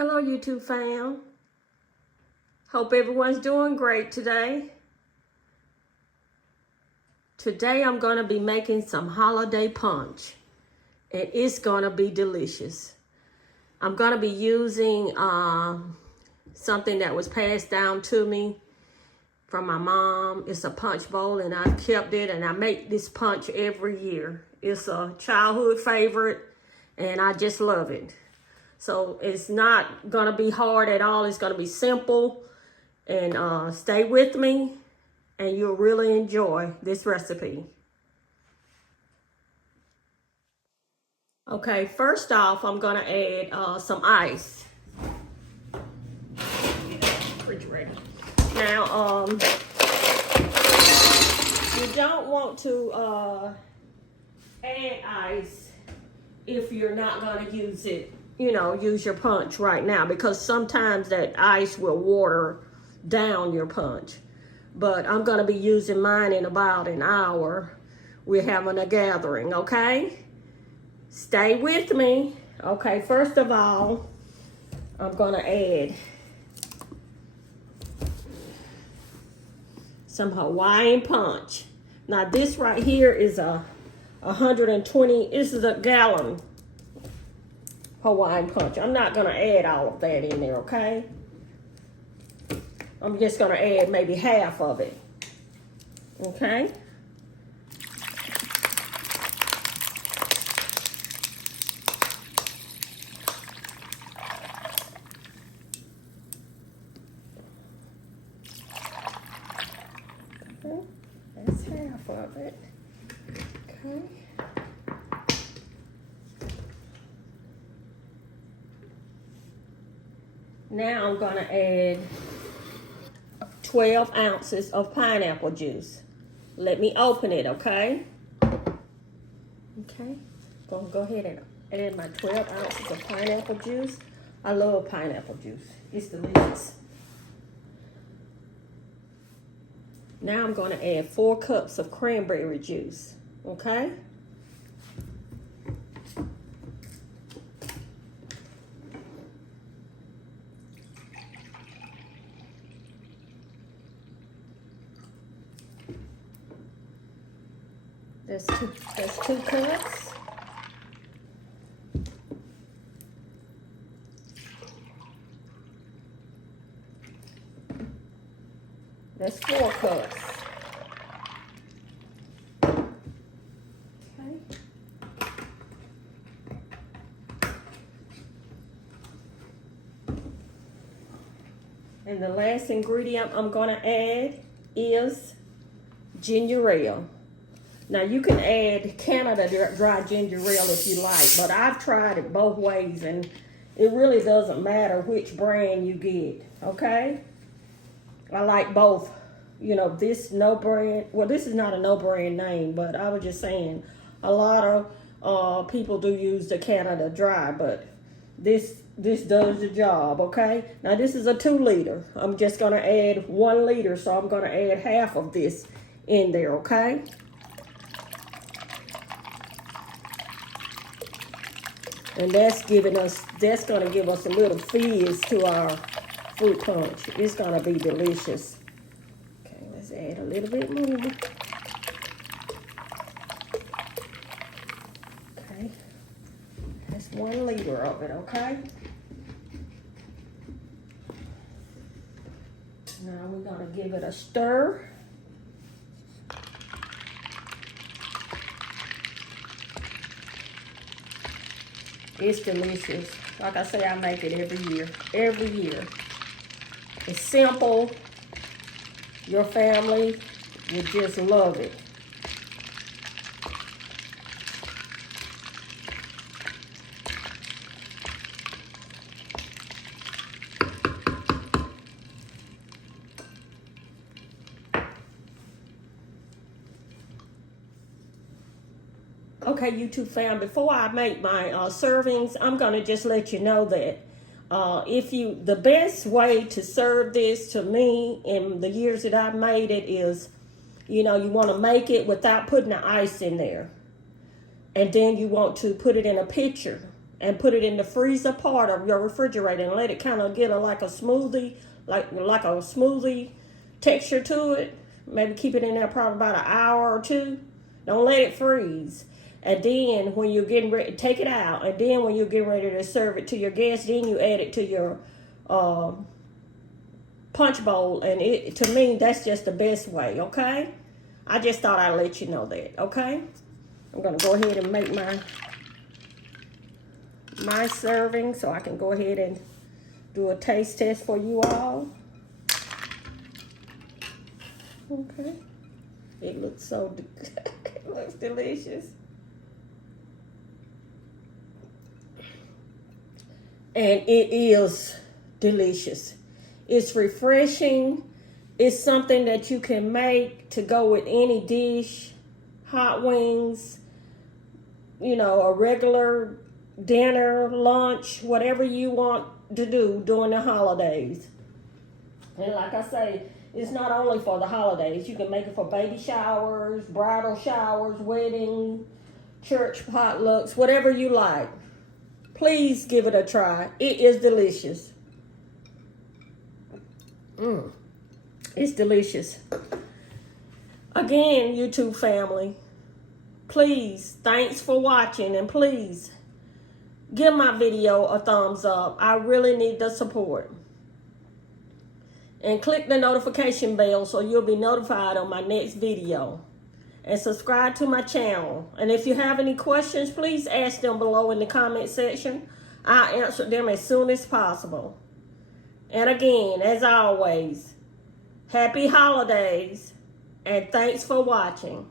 Hello YouTube fam. Hope everyone's doing great today. Today I'm going to be making some holiday punch and it's going to be delicious. I'm going to be using something that was passed down to me from my mom. It's a punch bowl and I've kept it and I make this punch every year. It's a childhood favorite and I just love it. So it's not going to be hard at all. It's going to be simple. And stay with me and you'll really enjoy this recipe. Okay, first off, I'm going to add some ice. Refrigerator. Now, you don't want to add ice if you're not going to use it. Use your punch right now because sometimes that ice will water down your punch. But I'm going to be using mine in about an hour. We're having a gathering, okay? Stay with me. Okay, first of all, I'm going to add some Hawaiian punch. Now this right here is a 120, this is a gallon Hawaiian punch. I'm not going to add all of that in there, okay? I'm just going to add maybe half of it, okay? Okay, that's half of it, okay? Now I'm going to add 12 ounces of pineapple juice. Let me open it, okay? Okay, gonna go ahead and add my 12 ounces of pineapple juice. I love pineapple juice. It's delicious. Now I'm going to add 4 cups of cranberry juice, okay? That's two cups. That's 4 cups. Okay. And the last ingredient I'm going to add is ginger ale. Now you can add Canada dry ginger ale if you like, but I've tried it both ways and it really doesn't matter which brand you get, okay? I like both. This no brand, well this is not a no brand name, but I was just saying a lot of people do use the Canada dry, but this does the job, okay? Now this is a 2 liter. I'm just gonna add 1 liter, so I'm gonna add half of this in there, okay? And that's going to give us a little fizz to our fruit punch. It's going to be delicious. Okay, let's add a little bit more. Okay, that's 1 liter of it, okay? Now we're going to give it a stir. It's delicious. Like I say, I make it every year. Every year. It's simple. Your family will just love it. Okay, YouTube fam, before I make my servings, I'm going to just let you know that the best way to serve this to me in the years that I've made it is, you want to make it without putting the ice in there. And then you want to put it in a pitcher and put it in the freezer part of your refrigerator and let it kind of get like a smoothie, like a smoothie texture to it. Maybe keep it in there probably about an hour or two. Don't let it freeze. And then when you're getting ready, take it out. And then when you're getting ready to serve it to your guests, then you add it to your punch bowl. And to me, that's just the best way, okay? I just thought I'd let you know that, okay? I'm going to go ahead and make my serving so I can go ahead and do a taste test for you all. Okay. It looks so, it looks delicious. And it is delicious. It's refreshing. It's something that you can make to go with any dish. Hot wings, you know, a regular dinner, lunch, whatever you want to do during the holidays. And like I say, it's not only for the holidays. You can make it for baby showers, bridal showers, wedding, church potlucks, whatever you like. Please give it a try. It is delicious. It's delicious. Again, YouTube family, please, thanks for watching, and please give my video a thumbs up. I really need the support. And click the notification bell so you'll be notified on my next video. And subscribe to my channel. And if you have any questions, please ask them below in the comment section. I'll answer them as soon as possible. And again, as always, happy holidays and thanks for watching.